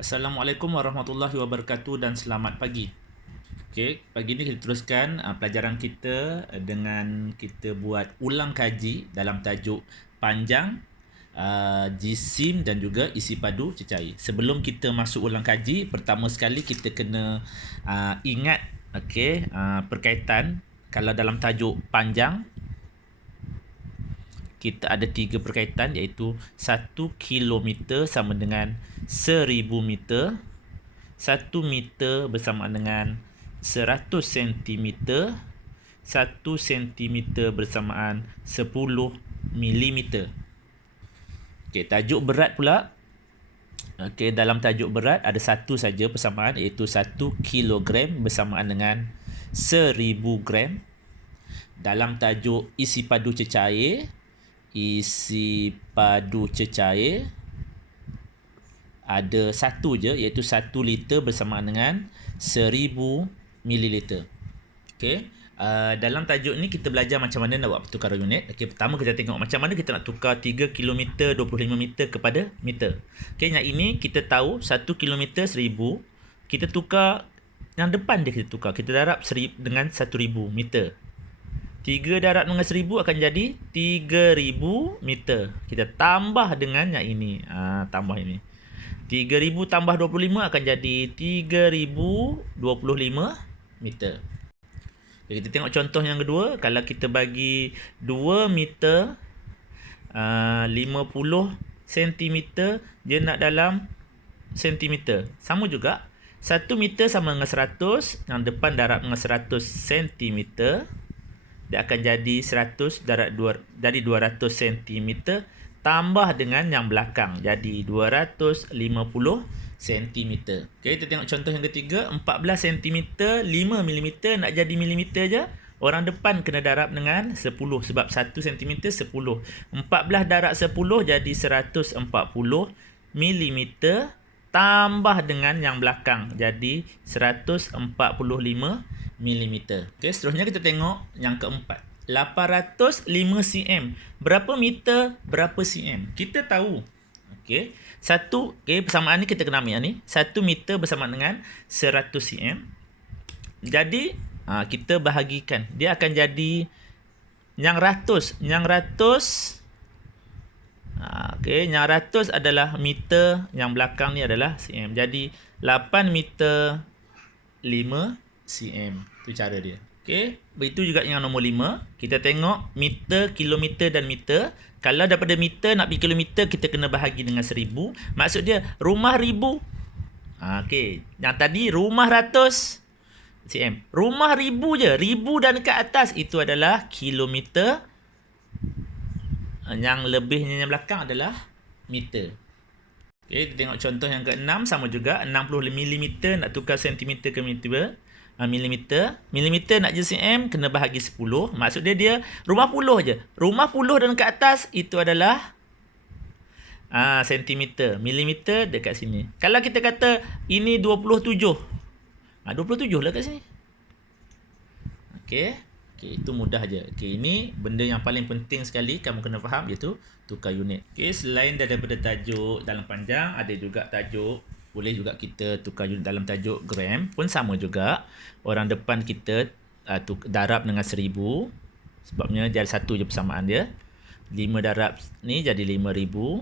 Assalamualaikum warahmatullahi wabarakatuh dan selamat pagi. Okey, pagi ni kita teruskan pelajaran kita dengan kita buat ulang kaji dalam tajuk panjang, jisim dan juga isi padu cecair. Sebelum kita masuk ulang kaji, pertama sekali kita kena ingat perkaitan kalau dalam tajuk panjang kita ada 3 perkaitan iaitu 1 kilometer sama dengan 1000 meter, 1 meter bersamaan dengan 100 sentimeter, 1 sentimeter bersamaan 10 milimeter. Okey, tajuk berat pula. Okey, dalam tajuk berat ada satu saja persamaan iaitu 1 kilogram bersamaan dengan 1000 gram. Dalam tajuk isi padu cecair ada satu je iaitu 1 liter bersamaan dengan 1000 mililiter. Okey. Dalam tajuk ni kita belajar macam mana nak buat pertukaran unit. Okey, pertama kita tengok macam mana kita nak tukar 3 km 25 meter kepada meter. Okey, yang ini kita tahu 1 km 1000, kita tukar yang depan dia kita tukar. Kita darab dengan 1000 meter. 3 darab dengan 1000 akan jadi 3000 meter. Kita tambah dengan yang ini. Tambah ini. 3000 tambah 25 akan jadi 3025 meter. Jadi kita tengok contoh yang kedua. Kalau kita bagi 2 meter 50 cm, dia nak dalam sentimeter. Sama juga. 1 meter sama dengan 100. Yang depan darab dengan 100 cm. Dia akan jadi 100 dari 200 cm tambah dengan yang belakang jadi 250 cm. Okey, kita tengok contoh yang ketiga, 14 cm 5 mm nak jadi milimeter je. Orang depan kena darab dengan 10 sebab 1 cm 10. 14 darab 10 jadi 140 mm tambah dengan yang belakang jadi 145 mm. Okey, seterusnya kita tengok yang keempat. 805 cm. Berapa meter, berapa cm? Kita tahu. Okey. Persamaan ni kita kena ambil ni. 1 meter bersamaan dengan 100 cm. Jadi, kita bahagikan. Dia akan jadi yang ratus yang ratus adalah meter, yang belakang ni adalah cm. Jadi 8 meter 5 cm. Itu cara dia. Okey, begitu juga yang nombor 5. Kita tengok meter, kilometer dan meter. Kalau daripada meter nak pergi kilometer, kita kena bahagi dengan 1000. Maksud dia rumah 1000. Okey, yang tadi rumah ratus cm. Rumah 1000 je. 1000 dan ke atas itu adalah kilometer. Yang lebihnya yang belakang adalah meter. Okey, kita tengok contoh yang ke-6 sama juga. 60 mm nak tukar sentimeter ke meter. Milimeter. Milimeter nak jadi cm, kena bahagi 10. Maksud dia rumah 10 je. Rumah 10 dan ke atas itu adalah sentimeter. Milimeter dekat sini. Kalau kita kata ini 27. 27 lah kat sini. Okey. Okey, itu mudah je. Okey, ini benda yang paling penting sekali kamu kena faham iaitu tukar unit. Okey, selain daripada tajuk dalam panjang, ada juga tajuk, boleh juga kita tukar unit dalam tajuk gram pun sama juga. Orang depan kita darab dengan 1000 sebabnya dia ada satu je persamaan dia. 5 darab ni jadi 5000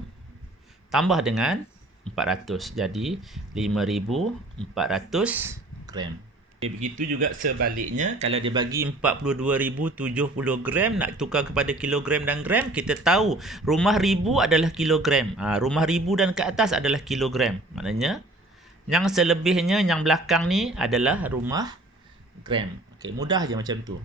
tambah dengan 400 jadi 5400 gram. Begitu juga sebaliknya, kalau dia bagi 42,070 gram nak tukar kepada kilogram dan gram, kita tahu rumah 1000 adalah kilogram. Rumah 1000 dan ke atas adalah kilogram. Maknanya yang selebihnya yang belakang ni adalah rumah gram. Okey, mudah je macam tu.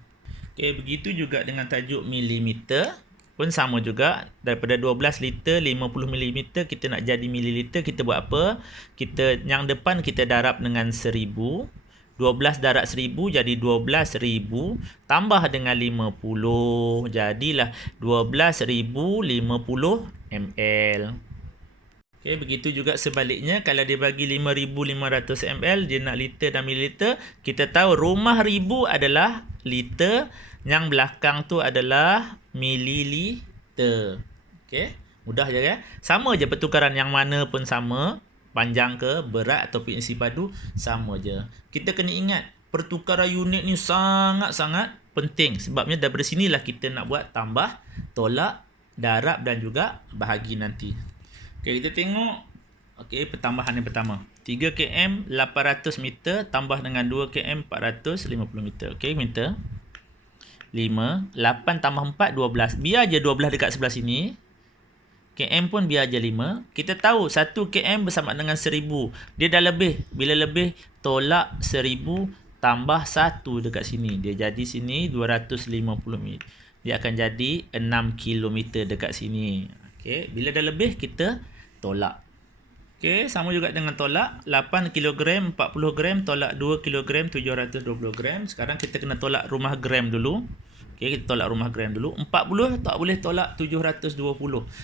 Okey, begitu juga dengan tajuk milimeter pun sama juga. Daripada 12 liter 50 milimeter kita nak jadi mililiter, kita buat apa? Yang depan kita darab dengan 1000. 12 darab 1000 jadi 12,000 tambah dengan 50 jadilah 12,050 ml. Okey, begitu juga sebaliknya, kalau dia bagi 5,500 ml, dia nak liter dan mililiter, kita tahu rumah 1000 adalah liter, yang belakang tu adalah mililiter. Okey, mudah je kan? Sama je pertukaran, yang mana pun sama. panjang ke, berat ataupun isi padu, sama je. Kita kena ingat, pertukaran unit ni sangat-sangat penting. Sebabnya daripada sinilah kita nak buat tambah, tolak, darab dan juga bahagi nanti. Okay, kita tengok. Okay, pertambahan yang pertama. 3 km 800 meter tambah dengan 2 km 450 meter. Okay, meter. 5. 8 tambah 4, 12. Biar je 12 dekat sebelah sini. km pun biar je 5. Kita tahu 1 km bersama dengan 1000. Dia dah lebih. Bila lebih, tolak 1000 tambah 1 dekat sini. Dia jadi sini 250 meter. Dia akan jadi 6 km dekat sini. Okay, bila dah lebih, kita tolak. Okey, sama juga dengan tolak. 8 kg 40 gram tolak 2 kg 720 gram. Sekarang kita kena tolak rumah gram dulu. Okey, kita tolak rumah gram dulu. 40 tak boleh tolak 720.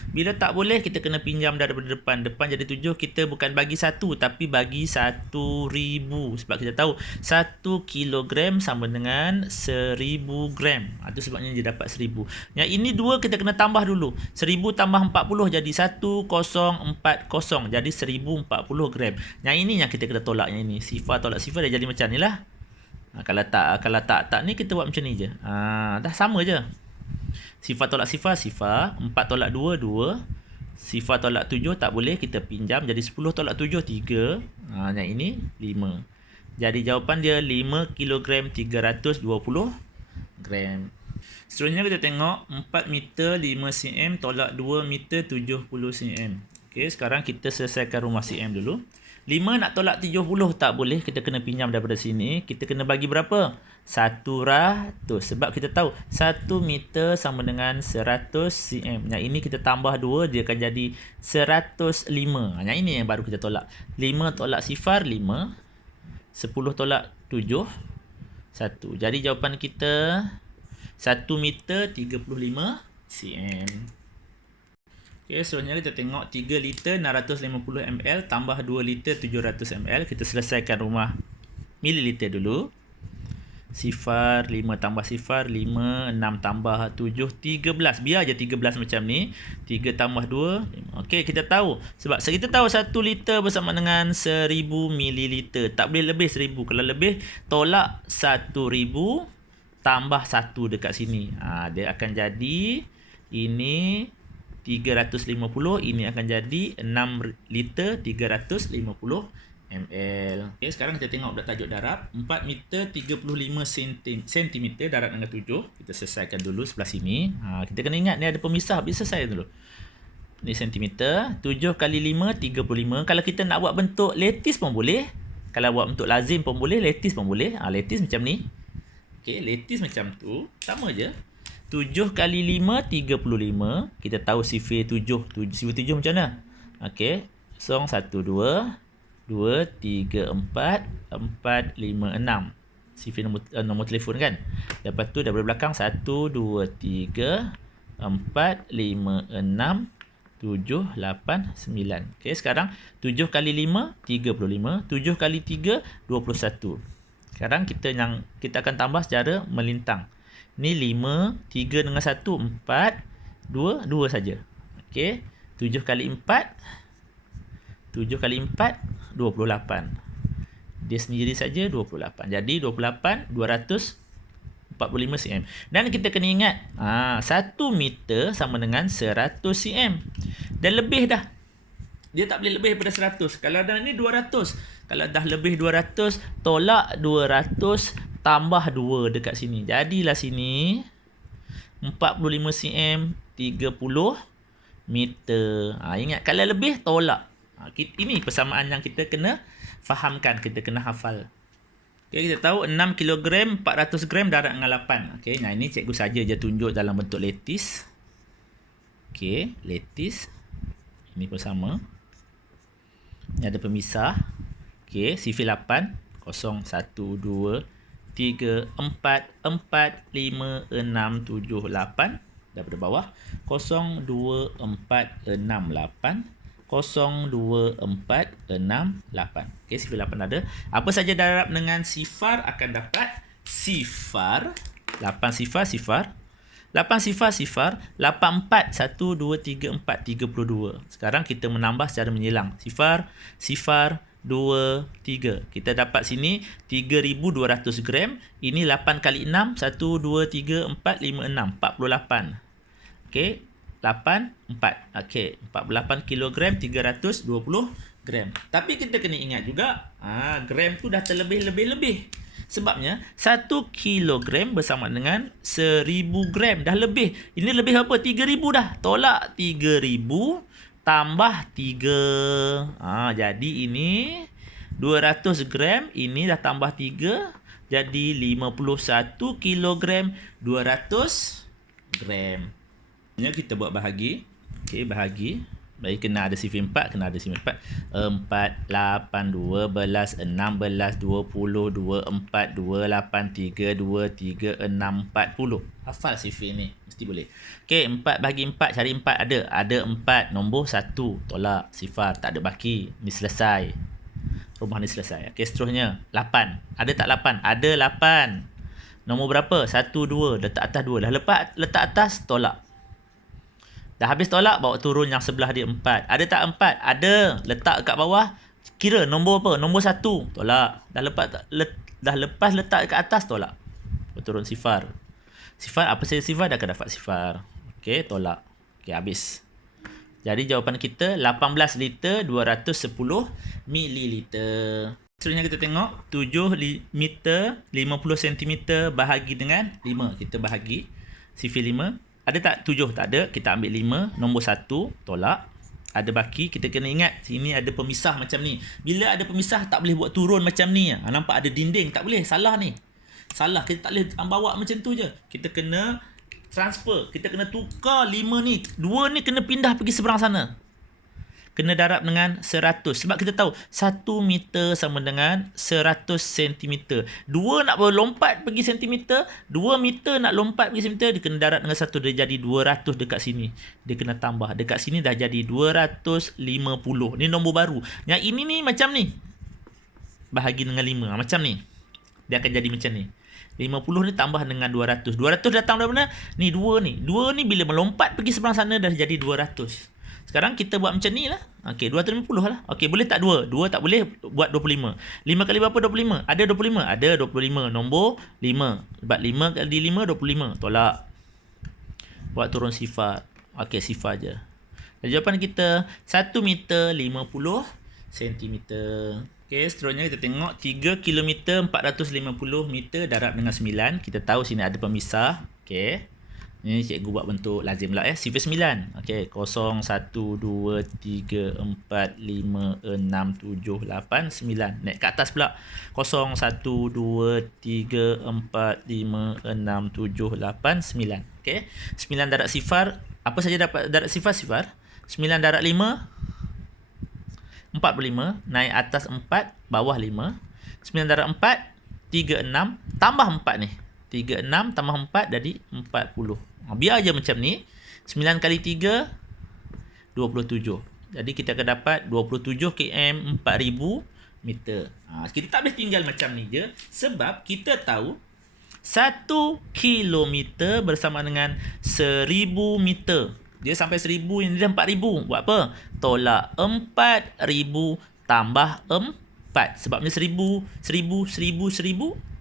Bila tak boleh, kita kena pinjam daripada depan. Depan jadi 7, kita bukan bagi 1 tapi bagi 1000. Sebab kita tahu 1 kg sama dengan 1000 gram. Itu sebabnya dia dapat 1000. Yang ini 2 kita kena tambah dulu. 1000 tambah 40 jadi 1040. Jadi 1040 gram. Yang ini yang kita kena tolak, yang ini. Sifar tolak sifar dia jadi macam ni lah. Kalau tak ni kita buat macam ni je. Dah sama je. Sifar tolak sifar, sifar. 4 tolak 2, 2. Sifar tolak 7 tak boleh, kita pinjam. Jadi 10 tolak 7, 3. Yang ini 5. Jadi jawapan dia 5 kg 320 gram. Seterusnya kita tengok 4 meter 5 cm tolak 2 meter 70 cm. Okey, sekarang kita selesaikan rumah cm dulu. 5 nak tolak 70 tak boleh, kita kena pinjam daripada sini. Kita kena bagi berapa? 100. Sebab kita tahu 1 meter sama dengan 100 cm. Yang ini kita tambah 2, dia akan jadi 105. Yang ini yang baru kita tolak. 5 tolak sifar 5. 10 tolak 7. 1. Jadi jawapan kita 1 meter 35 cm. Okay, seterusnya kita tengok 3 liter 650 ml tambah 2 liter 700 ml. Kita selesaikan rumah mililiter dulu. Sifar 5 tambah sifar 5, 6 tambah 7, 13. Biar je 13 macam ni. 3 tambah 2, 5. Okey, kita tahu. Sebab kita tahu 1 liter bersama dengan 1000 mililiter. Tak boleh lebih 1000. Kalau lebih, tolak 1000 tambah 1 dekat sini. Dia akan jadi ini 350, ini akan jadi 6 liter 350 ml. Okay, sekarang kita tengok pula tajuk darab. 4 meter 35 cm darab dengan 7. Kita selesaikan dulu sebelah sini. Kita kena ingat ni ada pemisah. Bisa selesai dulu. Ni sentimeter. 7 kali 5, 35. Kalau kita nak buat bentuk letis pun boleh. Kalau buat bentuk lazim pun boleh. Letis pun boleh. Letis macam ni. Okay, letis macam tu. Sama je. 7 kali 5, 35. Kita tahu sifir 7. Sifir 7 macam mana? Okey. 0, 1, 2, 2, 3, 4, 4, 5, 6. Sifir nombor telefon kan? Lepas tu daripada belakang 1, 2, 3, 4, 5, 6, 7, 8, 9. Okey, sekarang 7 kali 5, 35. 7 kali 3, 21. Sekarang kita akan tambah secara melintang. Ni 5, 3 dengan 1, 4, 2, 2 saja. Okey. 7 kali 4, 7 kali 4, 28. Dia sendiri saja 28. Jadi 28, 245 cm. Dan kita kena ingat, 1 meter sama dengan 100 cm. Dan lebih dah. Dia tak boleh lebih daripada 100. Kalau dah ni 200. Kalau dah lebih 200, tolak 200 tambah 2 dekat sini. Jadilah sini 45 cm 30 meter. Ingat, kalau lebih tolak. Ini persamaan yang kita kena fahamkan, kita kena hafal. Okay, kita tahu 6 kg 400 gram darab dengan 8. Okay, nah ini cikgu saja je tunjuk dalam bentuk letis. Okay, letis. Ini pun sama. Ini ada pemisah. Okay, sifir 8. 0, 1, 2, 3, 4, 4, 5, 6, 7, 8. Daripada bawah. 0, 2, 4, 6, 8. 0, 2, 4, 6, 8. Okey, sifar 8 ada. Apa saja darab dengan sifar akan dapat sifar. 8 sifar, sifar. 8 sifar. 8, 4. 1, 2, 3, 4. 32. Sekarang kita menambah secara menyilang. Sifar, 2, 3. Kita dapat sini 3,200 gram. Ini 8 kali 6. 1, 2, 3, 4, 5, 6. 48. Okey. 8, 4. Okey. 48 kilogram, 320 gram. Tapi kita kena ingat juga, gram tu dah terlebih-lebih-lebih. Sebabnya 1 kilogram bersama dengan 1,000 gram. Dah lebih. Ini lebih apa? 3,000 dah. Tolak 3,000 tambah 3. Jadi ini 200 gram. Ini dah tambah 3. Jadi 51 kilogram 200 gram. Kita buat bahagi. Okey, bahagi. Baik, kena ada sifar 4, kena ada sifar 4. 4, 8, 12, 16, 20, 24, 28, 3, 6, 40. Hafal sifar ni. Mesti boleh. Okey, 4 bahagi 4. Cari 4 ada. Ada 4. Nombor 1. Tolak sifar. Tak ada baki. Ni selesai. Rumah ni selesai. Okey, seterusnya. 8. Ada tak 8? Ada 8. Nombor berapa? 1, 2. Letak atas 2. Dah letak atas, tolak. Dah habis tolak, bawa turun yang sebelah dia 4. Ada tak 4? Ada. Letak kat bawah. Kira nombor apa? Nombor 1. Tolak. Dah lepas letak kat atas, tolak. Turun sifar. Sifar, apa saja sifar, dah akan dapat sifar. Okey, tolak. Okey, habis. Jadi jawapan kita 18 liter 210 mililiter. Seterusnya kita tengok 7 meter 50 cm bahagi dengan 5. Kita bahagi sifar 5. Ada tak 7? Tak ada. Kita ambil 5. Nombor 1. Tolak. Ada baki. Kita kena ingat. Sini ada pemisah macam ni. Bila ada pemisah, tak boleh buat turun macam ni. Nampak ada dinding. Tak boleh. Salah ni. Salah. Kita tak boleh bawa macam tu je. Kita kena transfer. Kita kena tukar 5 ni. 2 ni kena pindah pergi seberang sana. Kena darab dengan 100. Sebab kita tahu 1 meter sama dengan 100 cm. 2 nak lompat pergi cm. 2 meter nak lompat pergi cm. Dia kena darab dengan 1. Dia jadi 200 dekat sini. Dia kena tambah. Dekat sini dah jadi 250. Ni nombor baru. Yang ini ni macam ni. Bahagi dengan 5. Macam ni. Dia akan jadi macam ni. 50 ni tambah dengan 200. 200 datang dari mana? Ni 2 ni. 2 ni bila melompat pergi seberang sana dah jadi 200. Sekarang kita buat macam ni lah. Okey, 250 lah. Okey, boleh tak 2? 2 tak boleh, buat 25. 5 kali berapa 25? Ada 25? Ada 25. Nombor 5. Sebab 5 kali 5, 25. Tolak. Buat turun sifar. Okey, sifar je. Jawapan kita 1 meter 50 cm. Okey, seterusnya kita tengok 3 km 450 meter darab dengan 9. Kita tahu sini ada pemisah. Okey. Ini cikgu buat bentuk lazim lah. Sifar 9. Okey. 0, 1, 2, 3, 4, 5, 6, 7, 8, 9. Naik ke atas pula. 0, 1, 2, 3, 4, 5, 6, 7, 8, 9. Okey. 9 darab sifar. Apa saja dapat darab sifar? 9 darab 5. 45. Naik atas 4. Bawah 5. 9 darab 4. 36. Tambah 4 ni. 36 tambah 4 jadi 40. Biar je macam ni. 9 kali 3 27. Jadi kita akan dapat 27 km 4000 meter. Kita tak boleh tinggal macam ni je sebab kita tahu 1 kilometer bersama dengan 1000 meter. Dia sampai 1000, ini dah 4000. Buat apa? Tolak 4000 tambah 4. Sebabnya 1000,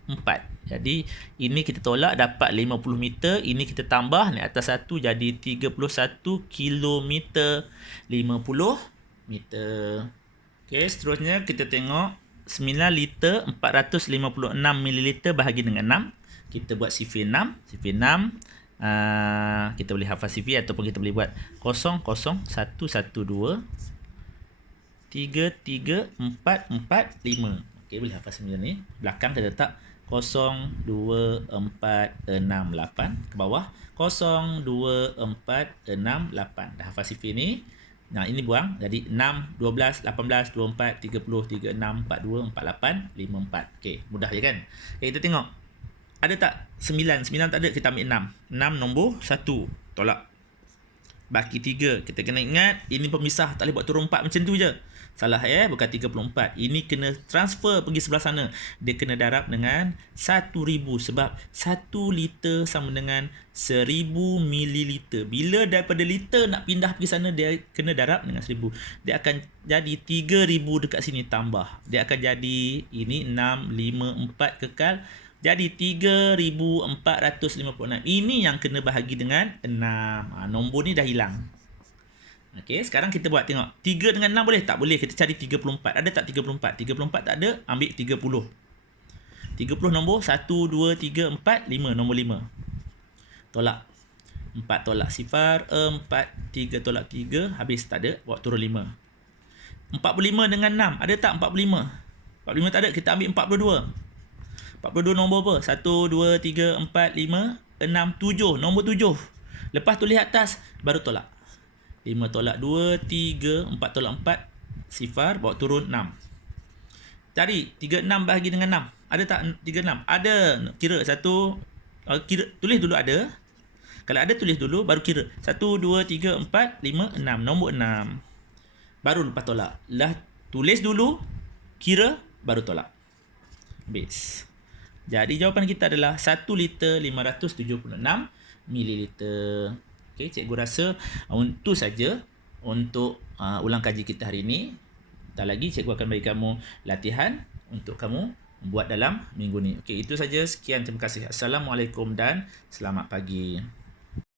4. Jadi ini kita tolak dapat 50 meter. Ini kita tambah ni atas 1 jadi 31 kilometer 50 meter. Okey, seterusnya kita tengok 9 liter 456 mililiter bahagi dengan 6. Kita buat sifar 6. Sifar 6. Kita boleh hafal sifar ataupun kita boleh buat 0, 0, 1, 1, 2, 3, 3, 4, 4, 5. Okey, boleh hafal sembilan ni. Belakang kita letak 0, 2, 4, 6, 8. Ke bawah 0, 2, 4, 6, 8. Dah hafal sifar ni. Nah, ini buang. Jadi 6, 12, 18, 24, 30, 36, 42, 48, 54. Okey, mudah je kan? Okay, kita tengok. Ada tak 9? 9 tak ada, kita ambil 6. 6 nombor 1. Tolak. Baki 3. Kita kena ingat, ini pemisah. Tak boleh buat turun 4 macam tu je. Salah bukan 34. Ini kena transfer pergi sebelah sana. Dia kena darab dengan 1000 sebab 1 liter sama dengan 1000 mililiter. Bila daripada liter nak pindah pergi sana, dia kena darab dengan 1000. Dia akan jadi 3000 dekat sini tambah. Dia akan jadi ini 6, 5, 4 kekal. Jadi 3456. Ini yang kena bahagi dengan 6. Nombor ni dah hilang. Okey, sekarang kita buat tengok. 3 dengan 6 boleh? Tak boleh. Kita cari 34. Ada tak 34? 34 tak ada, ambil 30. 30 nombor 1, 2, 3, 4, 5. Nombor 5. Tolak. 4 tolak sifar, 4, 3 tolak 3. Habis tak ada, buat turun 5. 45 dengan 6. Ada tak 45? 45 tak ada, kita ambil 42. 42 nombor apa? 1, 2, 3, 4, 5, 6, 7. Nombor 7. Lepas tulis atas, baru tolak. 5 tolak 2, 3, 4 tolak 4, sifar, bawa turun 6. Cari 36 bahagi dengan 6. Ada tak 36? Ada. Kira 1, kira, tulis dulu ada. Kalau ada, tulis dulu, baru kira. 1, 2, 3, 4, 5, 6. Nombor 6. Baru lepas tolak. Lah, tulis dulu, kira, baru tolak. Habis. Jadi jawapan kita adalah 1 liter 576 mililiter. Okay, cikgu rasa itu saja untuk ulang kaji kita hari ini. Tak lagi cikgu akan bagi kamu latihan untuk kamu buat dalam minggu ni. Okey, itu saja. Sekian, terima kasih. Assalamualaikum dan selamat pagi.